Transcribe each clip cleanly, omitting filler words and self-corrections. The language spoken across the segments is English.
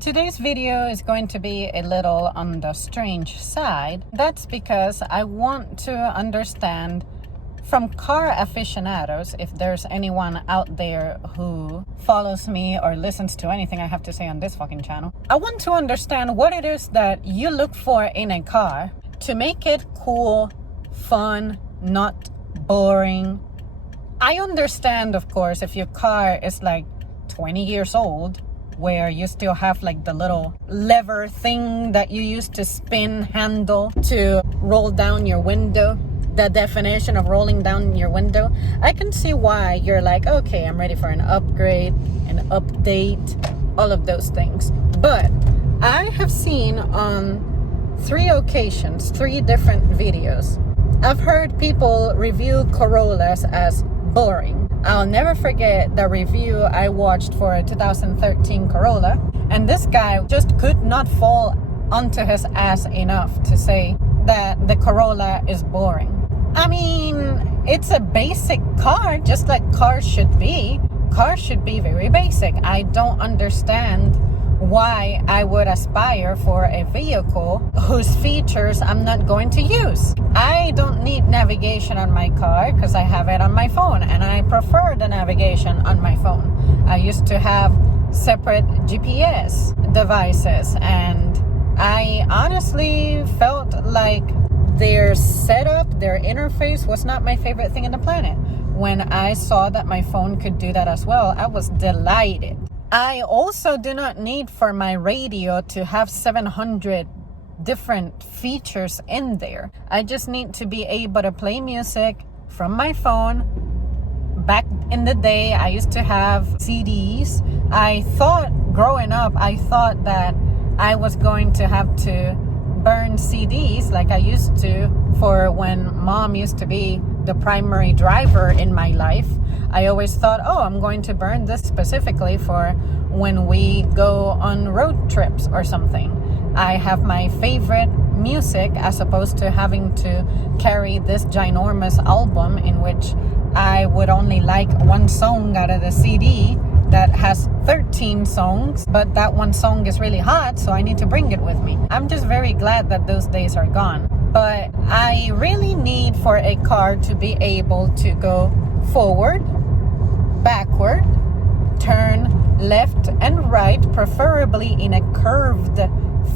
Today's video is going to be a little on the strange side. That's because I want to understand from car aficionados, if there's anyone out there who follows me or listens to anything I have to say on this fucking channel. I want to understand what it is that you look for in a car to make it cool, fun, not boring. I understand, of course, if your car is like 20 years old, where you still have like the little lever thing that you use to spin handle to roll down your window. The definition of rolling down your window. I can see why you're like, okay, I'm ready for an upgrade, an update, all of those things. But I have seen on 3 occasions, 3 different videos, I've heard people review Corollas as boring. I'll never forget the review I watched for a 2013 Corolla, and this guy just could not fall onto his ass enough to say that the Corolla is boring. I mean, it's a basic car, just like cars should be. Cars should be very basic. I don't understand why I would aspire for a vehicle whose features I'm not going to use. I don't need navigation on my car because I have it on my phone, and I prefer the navigation on my phone. I used to have separate GPS devices, and I honestly felt like their setup, their interface was not my favorite thing on the planet. When I saw that my phone could do that as well, I was delighted. I also do not need for my radio to have 700 different features in there. I just need to be able to play music from my phone. Back in the day, I used to have CDs. Growing up, I thought that I was going to have to burn CDs like I used to for when mom used to be the primary driver in my life. I always thought, oh, I'm going to burn this specifically for when we go on road trips or something. I have my favorite music as opposed to having to carry this ginormous album in which I would only like one song out of the CD that has 13 songs, but that one song is really hot, so I need to bring it with me. I'm just very glad that those days are gone. But I really need for a car to be able to go forward, backward, turn left and right, preferably in a curved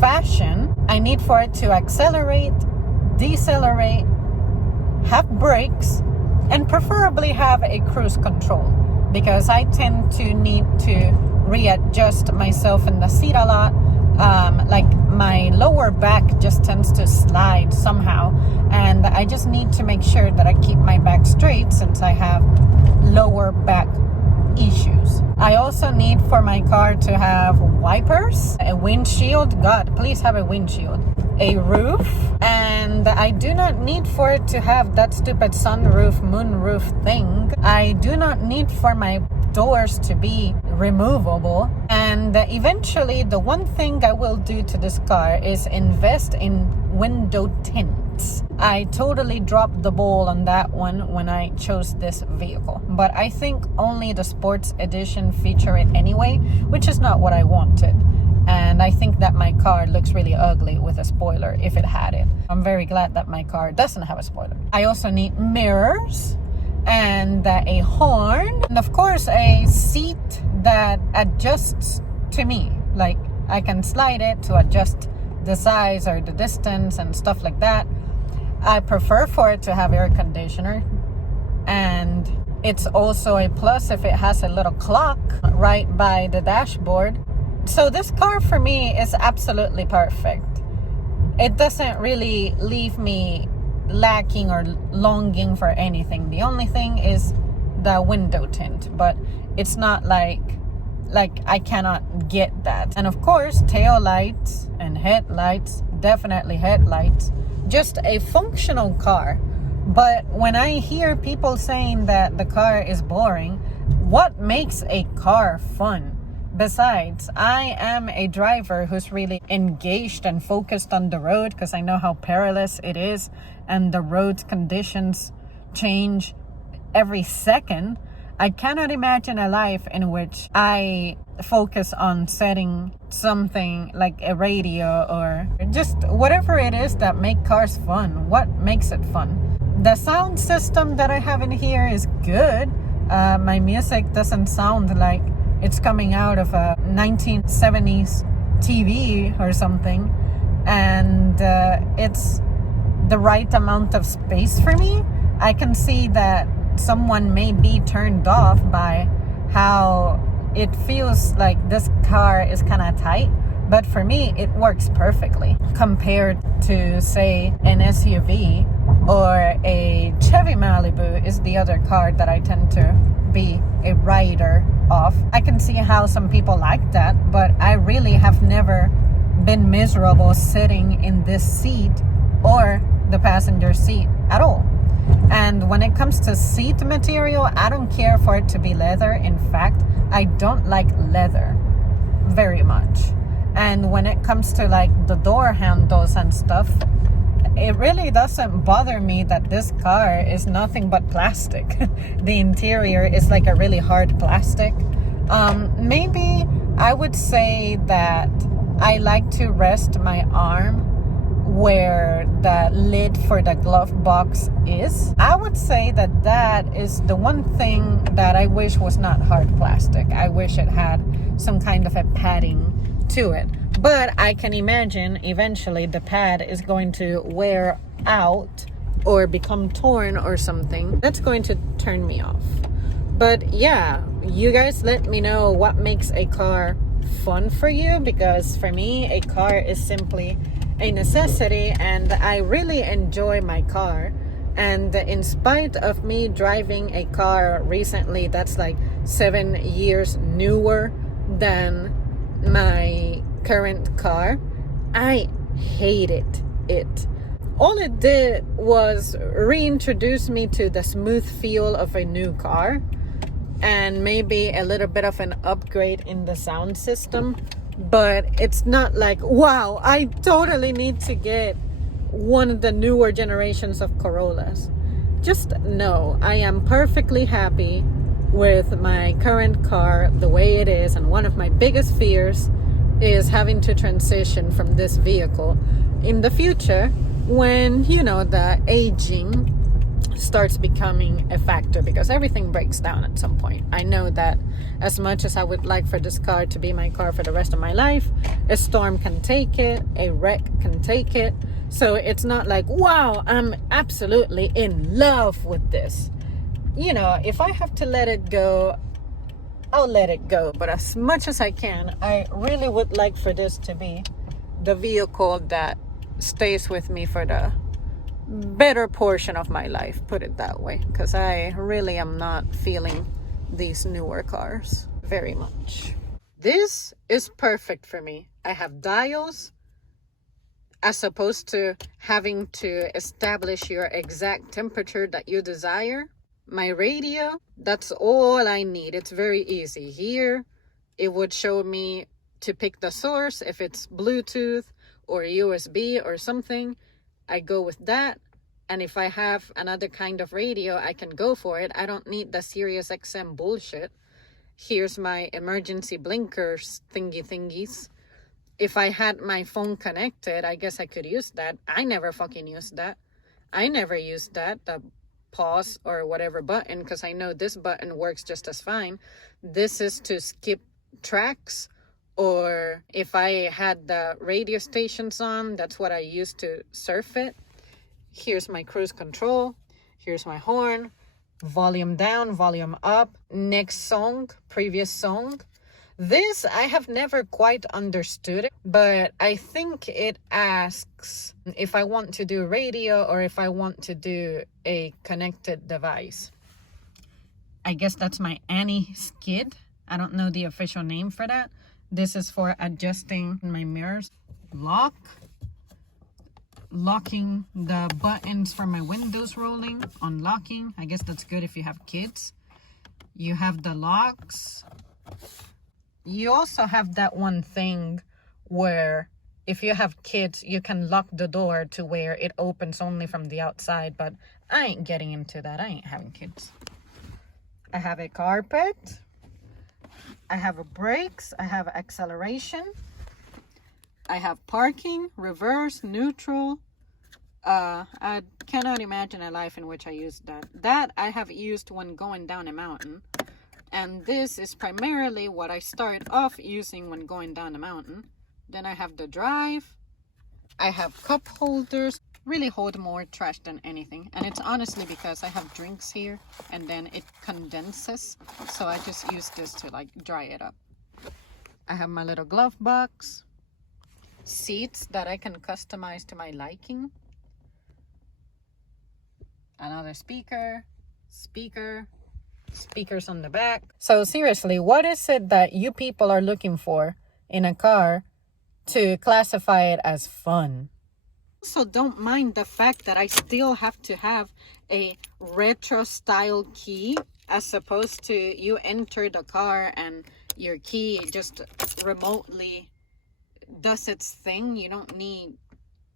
fashion. I need for it to accelerate, decelerate, have brakes, and preferably have a cruise control, because I tend to need to readjust myself in the seat a lot. Like my lower back just tends to slide somehow, and I just need to make sure that I keep my back straight since I have lower back issues. I also need for my car to have wipers, a windshield, God, please have a windshield, a roof, and I do not need for it to have that stupid sunroof, moonroof thing. I do not need for my doors to be removable, and eventually the one thing I will do to this car is invest in window tints. I totally dropped the ball on that one when I chose this vehicle, but I think only the sports edition feature it anyway, which is not what I wanted. And I think that my car looks really ugly with a spoiler if it had it. I'm very glad that my car doesn't have a spoiler. I also need mirrors and a horn, and of course a seat that adjusts to me. Like I can slide it to adjust the size or the distance and stuff like that. I prefer for it to have air conditioner, and it's also a plus if it has a little clock right by the dashboard. So this car for me is absolutely perfect. It doesn't really leave me lacking or longing for anything. The only thing is the window tint, but it's not like I cannot get that. And of course, tail lights and headlights, definitely headlights. Just a functional car. But when I hear people saying that the car is boring, what makes a car fun? Besides, I am a driver who's really engaged and focused on the road because I know how perilous it is, and the road conditions change every second. I cannot imagine a life in which I focus on setting something like a radio or just whatever it is that make cars fun. What makes it fun? The sound system that I have in here is good. My music doesn't sound like it's coming out of a 1970s TV or something, and it's the right amount of space for me. I can see that someone may be turned off by how it feels like this car is kind of tight, but for me it works perfectly compared to, say, an SUV or a Chevy Malibu is the other car that I tend to be a rider of. I can see how some people like that, but I really have never been miserable sitting in this seat or the passenger seat at all. And when it comes to seat material, I don't care for it to be leather. In fact, I don't like leather very much. And when it comes to like the door handles and stuff, it really doesn't bother me that this car is nothing but plastic. The interior is like a really hard plastic. Maybe I would say that I like to rest my arm where the lid for the glove box is. I would say that that is the one thing that I wish was not hard plastic. I wish it had some kind of a padding to it. But I can imagine eventually the pad is going to wear out or become torn or something. That's going to turn me off. But yeah, you guys let me know what makes a car fun for you, because for me, a car is simply a necessity, and I really enjoy my car. And in spite of me driving a car recently that's like 7 years newer than my current car, I hated it. All it did was reintroduce me to the smooth feel of a new car and maybe a little bit of an upgrade in the sound system. But it's not like, wow, I totally need to get one of the newer generations of Corollas. Just no, I am perfectly happy with my current car the way it is. And one of my biggest fears is having to transition from this vehicle in the future when, you know, the aging starts becoming a factor, because everything breaks down at some point. I know that as much as I would like for this car to be my car for the rest of my life, a storm can take it, a wreck can take it. So it's not like, wow, I'm absolutely in love with this. You know, if I have to let it go, I'll let it go. But as much as I can, I really would like for this to be the vehicle that stays with me for the better portion of my life, put it that way, because I really am not feeling these newer cars very much. This is perfect for me. I have dials, as opposed to having to establish your exact temperature that you desire. My radio, that's all I need. It's very easy. Here, it would show me to pick the source. If it's Bluetooth or USB or something, I go with that. And if I have another kind of radio, I can go for it. I don't need the Sirius XM bullshit. Here's my emergency blinkers thingies. If I had my phone connected, I guess I could use that. I never fucking used that. I never used that, the pause or whatever button, because I know this button works just as fine. This is to skip tracks, or if I had the radio stations on, that's what I used to surf it. Here's my cruise control. Here's my horn. Volume down, volume up. Next song, previous song. This, I have never quite understood it, but I think it asks if I want to do radio or if I want to do a connected device. I guess that's my Annie skid. I don't know the official name for that. This is for adjusting my mirrors. Locking the buttons for my windows rolling, unlocking. I guess that's good if you have kids. You have the locks. You also have that one thing where if you have kids, you can lock the door to where it opens only from the outside, but I ain't getting into that. I ain't having kids. I have a carpet. I have brakes, I have acceleration, I have parking, reverse, neutral. I cannot imagine a life in which I used that. That I have used when going down a mountain. And this is primarily what I start off using when going down a mountain. Then I have the drive. I have cup holders. Really hold more trash than anything. And it's honestly because I have drinks here and then it condenses. So I just use this to like dry it up. I have my little glove box. Seats that I can customize to my liking. Another speakers on the back. So seriously, what is it that you people are looking for in a car to classify it as fun? Also, don't mind the fact that I still have to have a retro style key, as opposed to you enter the car and your key just remotely does its thing. You don't need,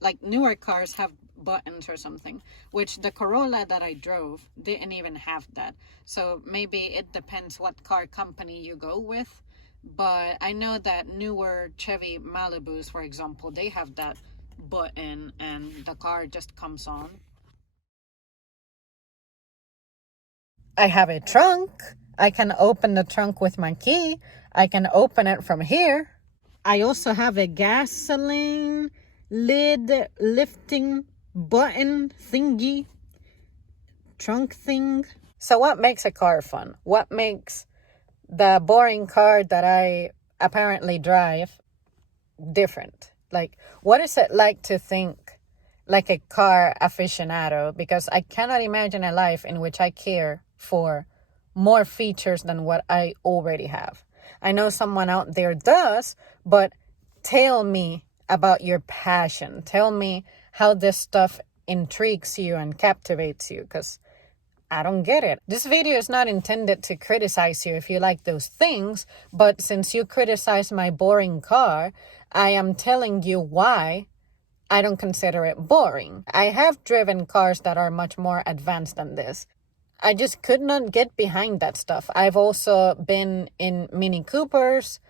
like newer cars have buttons or something, which the Corolla that I drove didn't even have that. So maybe it depends what car company you go with, but I know that newer Chevy Malibus, for example, they have that button and the car just comes on. I have a trunk. I can open the trunk with my key. I can open it from here. I also have a gasoline lid lifting button thingy, trunk thing. So what makes a car fun? What makes the boring car that I apparently drive different? Like, what is it like to think like a car aficionado? Because I cannot imagine a life in which I care for more features than what I already have. I know someone out there does, but tell me about your passion. Tell me how this stuff intrigues you and captivates you, because I don't get it. This video is not intended to criticize you if you like those things, but since you criticize my boring car, I am telling you why I don't consider it boring. I have driven cars that are much more advanced than this. I just could not get behind that stuff. I've also been in Mini Coopers.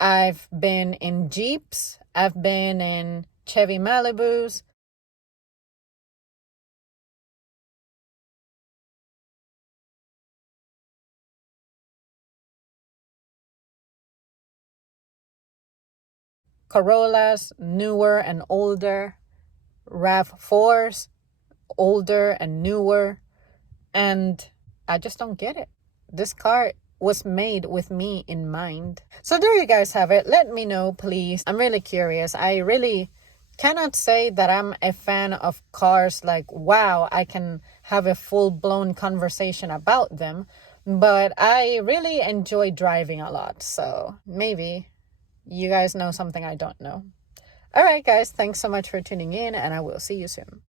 I've been in Jeeps. I've been in Chevy Malibus. Corollas, newer and older. RAV4s, older and newer. And I just don't get it. This car was made with me in mind. So there you guys have it. Let me know, please. I'm really curious. I really cannot say that I'm a fan of cars like, wow, I can have a full-blown conversation about them. But I really enjoy driving a lot. So maybe you guys know something I don't know. All right, guys. Thanks so much for tuning in, and I will see you soon.